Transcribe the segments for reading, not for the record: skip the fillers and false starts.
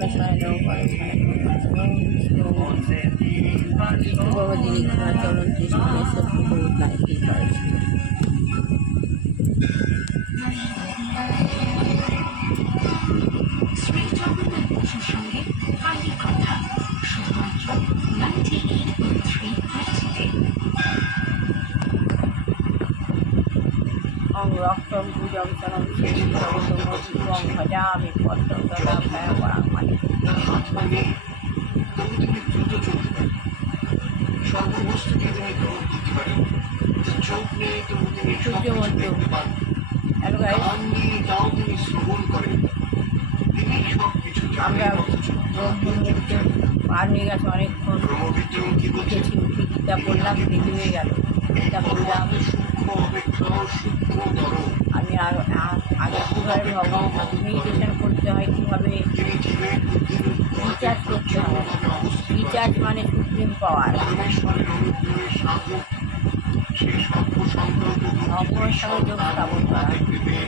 বলশায় নম বলশায় বিষ্ণুপ্রভ দিনী চরণ কৃষ্ণের সত্যবোধ নাই কি করে শ্রী জগন্নাথ বসুর সঙ্গে কালী কথা শুধুমাত্র 98.3 ম্যাচিতে। অং রক্তম ভুজং চরম শ্রী ভগবতম ভজামি পদ্মং তদা ভয় পরাং মানে তুমি দ্রুত চলতে পারো, সর্ববস্তুকে তুমি গ্রহণ করতে পারো, চোখ নেই তবু তুমি সবকিছু দেখতে পারো, কান দিয়ে তাও তুমি শ্রবণ করে, তিনি সবকিছু আমরা জানেন অথচ পার হয়ে গেছে অনেকক্ষণ ব্রহ্মবিদ্রম কি বলছে? উঠেছি উঠে গীতা পড়লাম দেরি হয়ে গেল গীতা পড়লাম সূক্ষ্ম অপেক্ষাও সূক্ষ্মতর, আমি আর আগে কীভাবে মেডিটেশন করতে হয় কীভাবে তিনি জীবের বুদ্ধির রিচার্জ করতে হয় রিচার্জ মানে সুপ্রিম পাওয়ার পরমেশ্বরের অনুগ্রহের সাধক, সে সর্বসংকল্প ভগবানের সঙ্গে যোগ স্থাপন করা দেখতে পেয়ে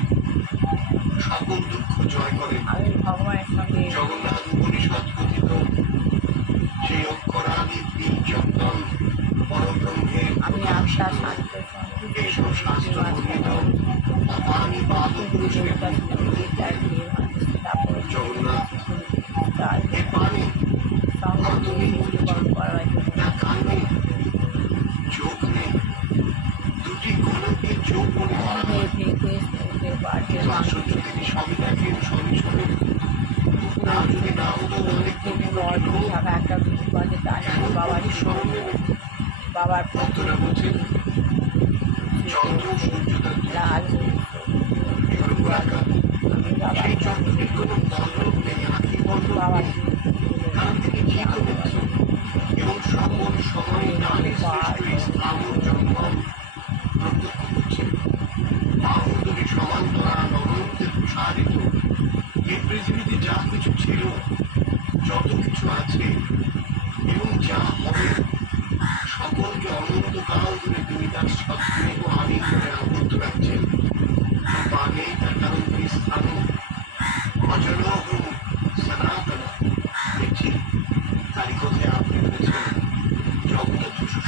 সকল দুঃখ জয় করেন। আমি ভগবানের সঙ্গে জগন্নাথ উপনিষদ কথিত সেই অক্ষরাদি বীর্যন্তন পরব্রহ্মের আমি আত্মা শান্ত এইসব শাস্ত্র বর্ণিত অপানি পাদ পুরুষের জগন্নাথ এ পানি না কান নেই, চোখ নেই, দুটি গোলকের চোখ বলে ধরা হয়, কিন্তু আশ্চর্য তিনি সবই দেখেন সবই শোনেন, না যদি না হতো অনেক বাবার ভক্তরা বলছেন চন্দ্র সূর্য লাল সেই চন্দ্রের কোনো তলব নেই, আঁকি বন্ধ বাবার কারণ তিনি চিত্তবুদ্ধ এবং সকল সময় নারী সৃষ্ট এই স্থাবর জঙ্গম প্রত্যক্ষ করছেন। বাহুদুরি সমান্তরাল অনন্তের প্রসারিত এই পৃথিবীতে যা কিছু ছিল, যত কিছু আছে এবং যা হবে, সকলকে অনন্তকাল ধরে তিনি তার সত্ত্বেও আলিঙ্গনে আবদ্ধ রাখছেন। পানে তার কারণ তিনি স্থান অজনহ সনাতন দেখছি, তারই কথায় আপনি বলেছেন জগন্নাথ বসু।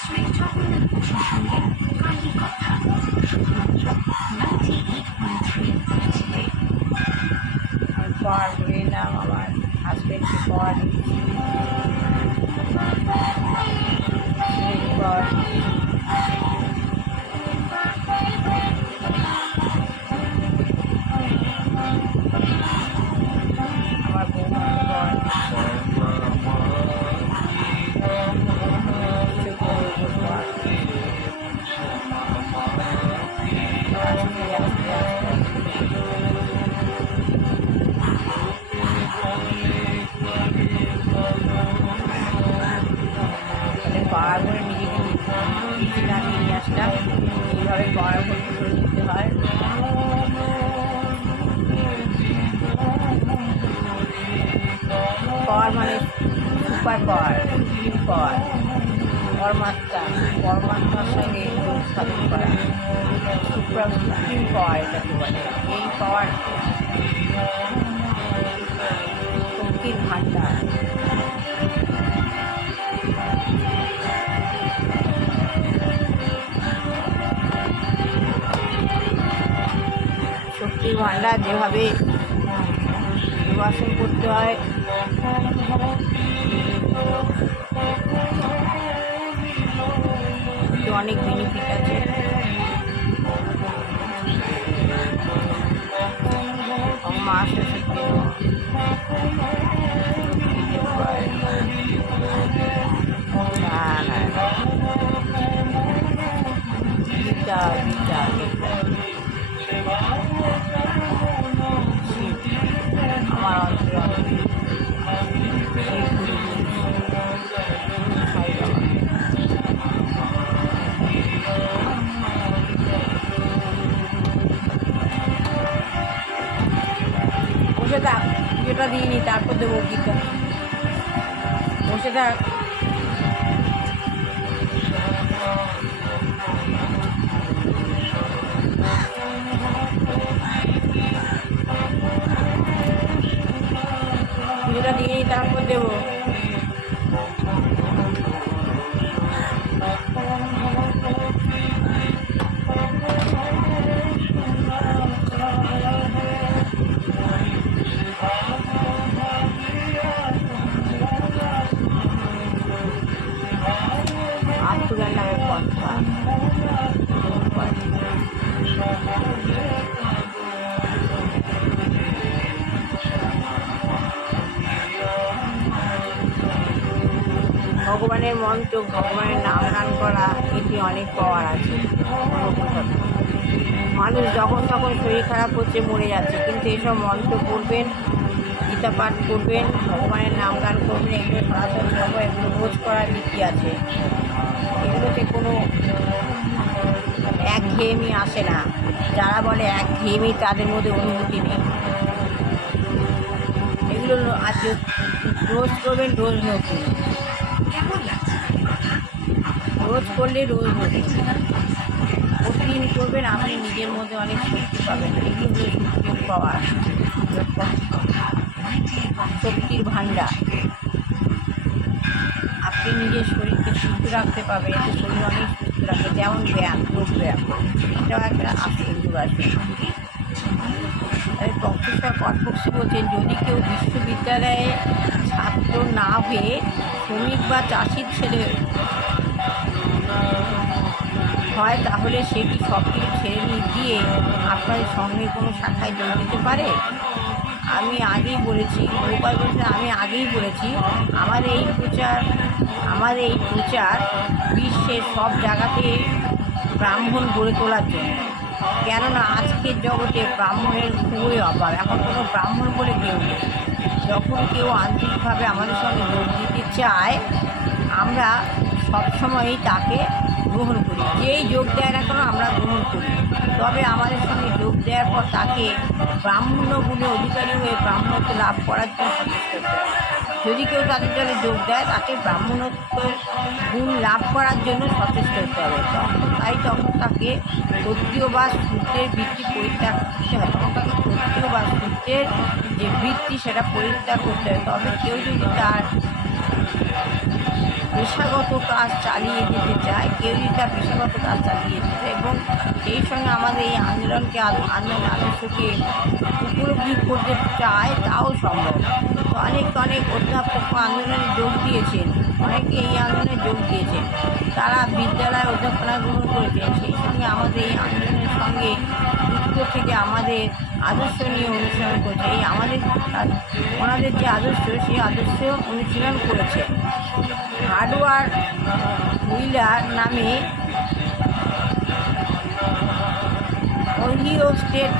শ্রী জগন্নাথ বসুর সঙ্গে কালী কথা শুধুমাত্র 98.3 ম্যাচিতে। পাওয়ার ঘুরে এলাম আমার হাজব্যান্ডকে পাওয়ার দিচ্ছি পাওয়ার আমার পাওয়ার করে নিজেকে নিচে নামিয়ে নিয়ে আসলাম এইভাবে পাওয়ার ভর্তি করে নিতে হয় পাওয়ার মানে সুপার পাওয়ার সুপ্রিম পাওয়ার পরমাত্মার সঙ্গে যোগ স্থাপন করা সুপ্রিম পাওয়ার এটাকে বলে এই পাওয়ার শক্তির ভাণ্ডার শক্তির ভাণ্ডার যেভাবে যোগাসন করতে হয় অনেক বেনিফিট আছে মা গীতা গীতা গীতা আমার অন্তর বসে থাক যেটা দিইনি তারপর দেবো গীতা বসে থাক দেবো। আত্মজ্ঞান নামের পন্থা। ভগবানের মন্ত্র, ভগবানের নাম গান করা, এটি অনেক পাওয়ার আছে। মানুষ যখন তখন শরীর খারাপ হচ্ছে, মরে যাচ্ছে, কিন্তু এসব মন্ত্র পড়বেন, গীতা পাঠ করবেন, ভগবানের নাম গান করবেন, এগুলো সনাতন ধর্ম, এগুলো রোজ করার রীতি আছে। এগুলোতে কোনো একঘেয়েমি আসে না। যারা বলে একঘেয়েমি, তাদের মধ্যে অনুভূতি নেই। এগুলো আজ রোজ করবেন, রোজ নতুন। কেমন লাগছে রোজ করলে রোজ নতুন। প্রতিদিন করবেন, আপনি নিজের মধ্যে অনেক শক্তি পাবেন। এগুলো হলো সুপ্রিম পাওয়ার, শক্তির ভাণ্ডার। আপনি নিজের শরীরকে সুস্থ রাখতে পারবেন, এতে শরীর অনেক সুস্থ রাখে। যেমন ব্যায়াম, যোগ ব্যায়াম, এটাও একটা আসন, যোগাসন। প্রফেসর কটবক্সি বলছেন, যদি কেউ বিশ্ববিদ্যালয়ে ছাত্র না হয়ে শ্রমিক বা চাষির ছেলে হয়, তাহলে সে কি সব কিছু ছেড়ে দিয়ে আপনাদের সঙ্গে কোনো শাখায় যোগ দিতে পারে? আমি আগেই বলেছি, গোপাল বলছে, আমি আগেই বলেছি, আমার এই প্রচার বিশ্বের সব জায়গাতে ব্রাহ্মণ গড়ে তোলার জন্য। কেননা আজকের জগতে ব্রাহ্মণের খুবই অভাব। এখন কোনো ব্রাহ্মণ বলে কেউ নেই। যখন কেউ আন্তরিকভাবে আমাদের সঙ্গে যোগ দিতে চায়, আমরা সবসময়ই তাকে গ্রহণ করি। যেই যোগ দেয় না কেন, আমরা গ্রহণ করি। তবে আমাদের সঙ্গে যোগ দেওয়ার পর তাকে ব্রাহ্মণ্য গুণে অধিকারী হয়ে ব্রাহ্মণত্ব লাভ করার জন্য সচেষ্ট করতে হবে। যদি কেউ তাদের দলে যোগ দেয়, তাকে ব্রাহ্মণত্ব গুণ লাভ করার জন্য সচেষ্ট হতে হবে। তখন তাকে ক্ষত্রিয় বা সূত্রের বৃত্তি পরিত্যাগ করতে হবে। তখন তাকে ক্ষত্রিয় বা সূত্রের যে বৃত্তি, সেটা পরিত্যাগ করতে হবে। তবে কেউ যদি তার পেশাগত কাজ চালিয়ে যেতে চায়, এবং সেই সঙ্গে আমাদের এই আন্দোলনকে আদর্শকে উপলব্ধি করতে চায়, তাও সম্ভব। তো অনেক অধ্যাপক আন্দোলনে যোগ দিয়েছেন, অনেকে এই আন্দোলনে যোগ দিয়েছেন, তারা বিদ্যালয়ে অধ্যাপনা গ্রহণ করেছেন। সেই সঙ্গে আমাদের এই আন্দোলনের সঙ্গে যুক্ত থেকে আমাদের আদর্শ নিয়ে অনুশীলন করেছে। ওনাদের যে আদর্শ, সেই আদর্শ অনুশীলন করেছে। হার্ডওয়ার্ড হুইলার নামে ওহিও স্টেট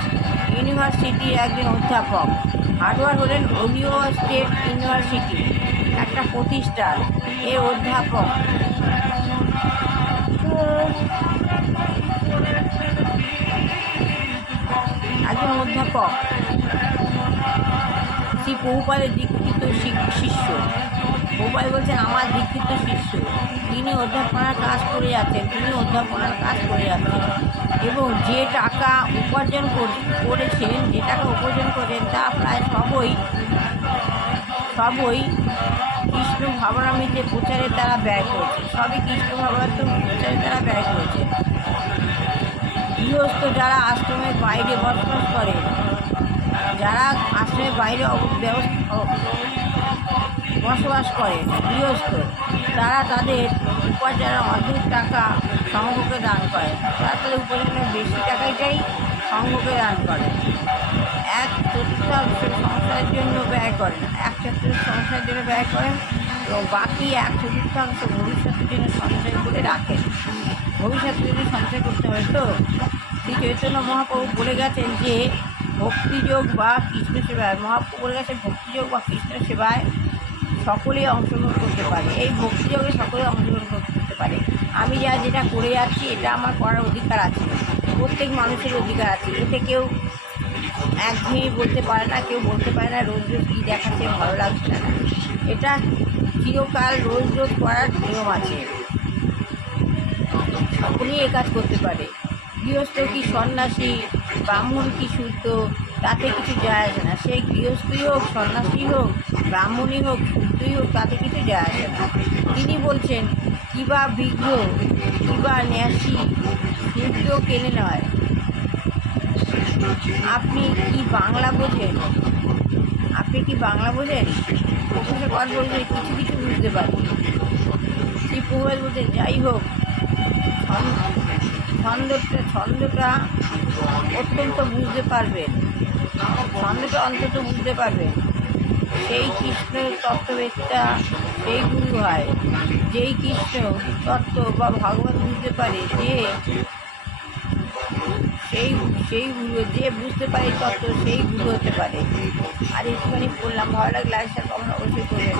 ইউনিভার্সিটির একজন অধ্যাপক। হার্ডওয়ার্ড হলেন ওহিও স্টেট ইউনিভার্সিটি, একটা প্রতিষ্ঠান। এর অধ্যাপক শ্রী প্রভুপাদের দীক্ষিত শিষ্য। প্রভুপাদ বলছেন, আমার দীক্ষিত শিষ্য। তিনি অধ্যাপনার কাজ করে যাচ্ছেন, এবং যে টাকা উপার্জন করেছেন, তা প্রায় সবই কৃষ্ণ ভাবনামৃতে প্রচারে তারা ব্যয় করেছে। গৃহস্থ যারা আশ্রমের বাইরে বসবাস করে, বসবাস করেন, গৃহস্থ, তারা তাদের উপার্জনের অর্ধেক টাকা সংঘকে দান করেন। তারা তাদের উপার্জনের বেশি টাকাটাই সংঘকে দান করেন। 1/4 সংসারের জন্য ব্যয় করেন, এবং বাকি 1/4 ভবিষ্যতের জন্য সঞ্চয় করে রাখেন। ভবিষ্যতের জন্য সঞ্চয় করতে হয়। তো শ্রী চৈতন্য মহাপ্রভু বলে গেছেন যে ভক্তিযোগ বা কৃষ্ণ সেবায়, সকলেই অংশগ্রহণ করতে পারে। এই ভক্তিযোগে সকলে অংশগ্রহণ করতে পারে। আমি যেটা করে যাচ্ছি, এটা আমার করার অধিকার আছে। প্রত্যেক মানুষের অধিকার আছে। এতে কেউ একঘেয়েমি বলতে পারে না, রোজ কী দেখাচ্ছে, ভালো লাগছে না। এটা চিরকাল রোজ করার নিয়ম আছে। সকলেই এ কাজ করতে পারে। গৃহস্থ কি সন্ন্যাসী, ব্রাহ্মণ কি শুদ্ধ, তাতে কিছু যায় আসে না, সেই গৃহস্থই হোক, সন্ন্যাসী হোক, ব্রাহ্মণী হোক, শুদ্ধই হোক, তাতে কিছু যায় আসে না। তিনি বলছেন কিবা বিঘ্ন, কিবা ন্যাসী, শুদ্ধ কেনে নয়। আপনি কি বাংলা বোঝেন? আপনি কি বাংলা বোঝেন? প্রফেসর পাল বলছেন কিছু কিছু বুঝতে পারি। শ্রী প্রভুপাদ বলছেন যাই হোক, ছন্দটা অত্যন্ত বুঝতে পারবেন, ছন্দটা অন্তত বুঝতে পারবেন। সেই কৃষ্ণ তত্ত্ববেত্তা সেই গুরু হয়, যেই কৃষ্ণ তত্ত্ব বা ভগবান বুঝতে পারে, সেই সেই গুরু, যে বুঝতে পারে তত্ত্ব সেই গুরু হতে পারে। আর একটুখানি বললাম, ভালো লাগলে লাইক শেয়ার কমেন্ট অবশ্যই করবেন।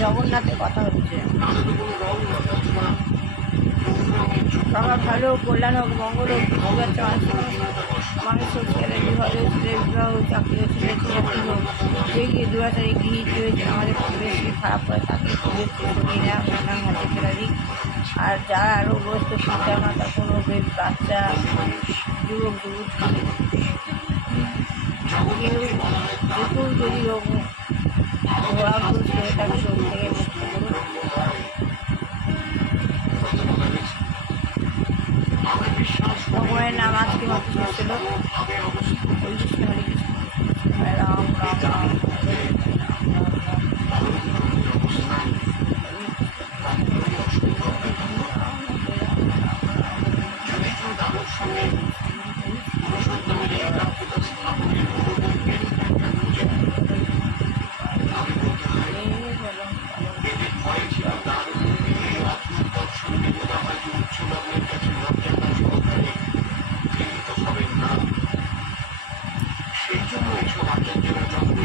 জগন্নাথের কথা হচ্ছে, সবার ভালো হোক, কল্যাণ হোক, মঙ্গল হোক, বুঝতে পারছে মানুষের ছেলে বিবাহ, ছেলের বিবাহ, চাকরি হোক, ছেলের চাকরি হোক, যে গিয়ে 2 তারিখ গৃহীত হয়েছে আমাদের পরিবেশকে খারাপ করে তাকে শুনিরা নাম হাতে ফেরা দিক। আর যারা রোগগ্রস্ত পিতা মাতা, কোনো বাচ্চা, যুবক যুবতী, কেউ যদি রোগগ্রস্ত হয়ে থাকে রোগ থেকে মুক্ত করুন। ভগবানের নাম আজকে মাত্র শেষ হলো। হরে কৃষ্ণ হরে কৃষ্ণ, হরে রাম রাম রাম, হরে সেই জন্য এইসব আচার্যরা যখন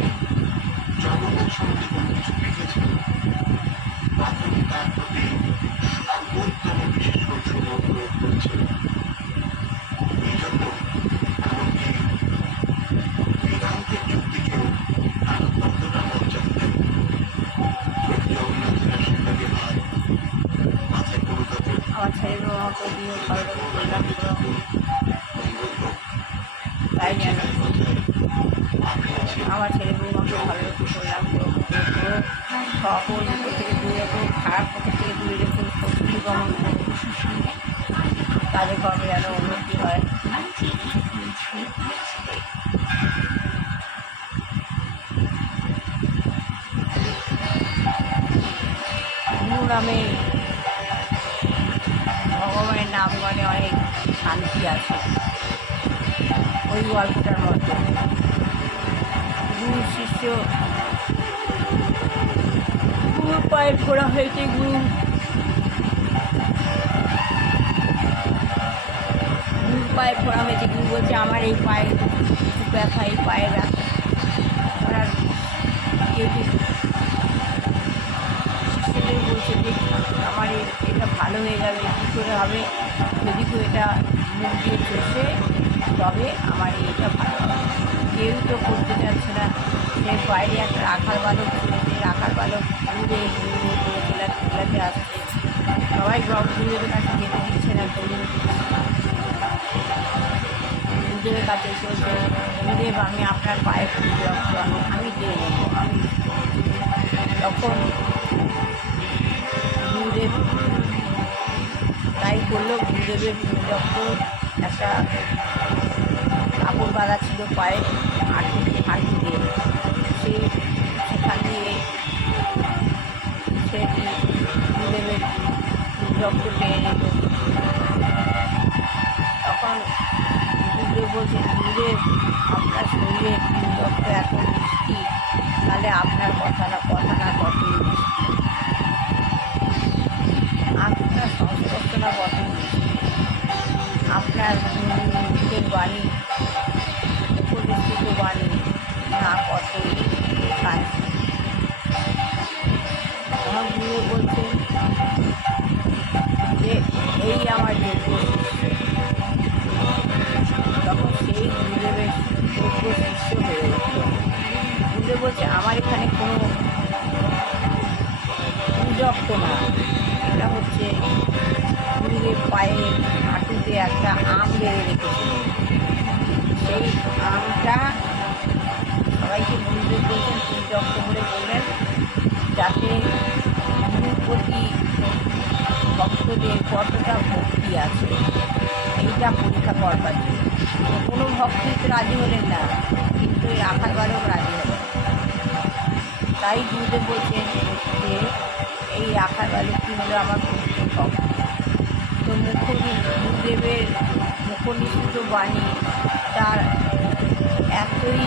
জগন্নাথ সম্বন্ধে কোনো কিছু লিখেছেন, তখনই তার প্রতি সর্বোত্তম বিশেষ সংশোধন প্রয়োগ করেছেন। এই জন্য এমনকি বেদান্তের যুক্তিকেও তারা ততটা মর্যাদা দেন। জগন্নাথের আশীর্বাদে হয় মাথায় কোনো কাপড় আমার ছেলে আমাকে দিয়ে ভালো করলাম, তাই জানো আমার ছেলে বৌমাকে ভালো করলাম, সকল থেকে দূরে রেখো, খারাপ পথে থেকে দূরে রেখো, শত্রু দমন করো, তাদের কর্মে যেন উন্নতি হয়। গুরু নামে, ভগবানের নাম মানে অনেক শান্তি আছে। ওই গল্পটার মতো গুরু শিষ্য, গুরুর পায়ে ফোড়া হয়েছে, গুরুর পায়ে ফোড়া হয়েছে। গুরু বলছে আমার এই পায়ে ব্যথা, এই পায়ে ব্যথা। ওরা শিষ্যদের বলছে যে আমার এটা ভালো হয়ে যাবে, কী করে হবে, যদি কেউ এটা মুখ দিয়ে চষে তবে আমার এটা ভালো হবে। কেউ তো করতে চাচ্ছে না। সে বাইরে একটা রাখাল বালক ছিল, সেই রাখাল বালক ঘুরে ঘুরে ঘুরে চিলাতে আসছে, সবাই গুরুদেবের কাছে যেতে দিচ্ছে না। গুরুদেবের কাছে এসে বলছে গুরুদেব আমি আপনার পায়ে রক্ত আমি দিয়ে নেবো। তখন গুরুদেব তাই করলো। গুরুদেবের রক্ত একটা কাপড় বাঁধা ছিল পায়ে, হাঁটু দিয়ে, সেখান দিয়ে সেটি গুরুদেবের রক্ত টেনে নিল। তখন গুরুদেব বলছে গুরুদেব আপনার শরীরের রক্ত এত মিষ্টি, তাহলে আপনার কথা না কতই মিষ্টি, আপনার সংস্পর্শ না কতই মিষ্টি, আপনার নিজের বাণী, প্রতিষ্ঠিত বাণী না কতই শান্তি। আমার গুরু বলছেন যে এই আমার যোগ্য শিষ্য। তখন সেই গুরুদেবের যোগ্য শিষ্য হয়ে উঠল। গুরুদেব বলছে আমার এখানে কোনো পূজক না, এটা হচ্ছে গুরুদেব পায়ে হাঁটুতে একটা আম বেঁধে রেখেছিলেন, সেই ভক্তদের কতটা ভক্তি আছে এইটা পরীক্ষা করবার জন্য। কোনো ভক্তই তো রাজি হলেন না, কিন্তু এই রাখার বালক রাজি হলেন। তাই গুরুদেব বলছেন যে এই রাখার বালকটি হলো আমার প্রকৃত ভক্ত। তো গুরুদেবের মুখনিসৃত বাণী তার এতই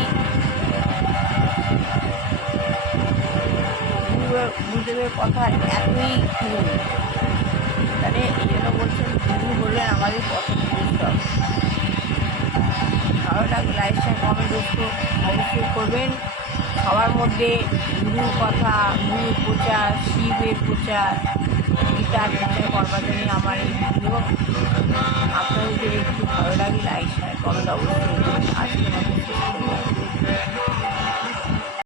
গুরুদেবের কথা এতই গুণ, তাহলে এই জন্য বলছেন গুরু হলেন আমাদের পথ পুরুষ। ভালো লাগলে লাইক শেয়ার কমেন্ট অবশ্যই করবেন। সবার মধ্যে গুরুর কথা, গুরুর প্রচার, শিবের প্রচার, গীতার প্রচার করবার জন্য আমার এই ভিডিও। আপনাদের যদি একটু ভালো লাগে লাইক শেয়ার কমেন্ট অবশ্যই করবেন। আজকে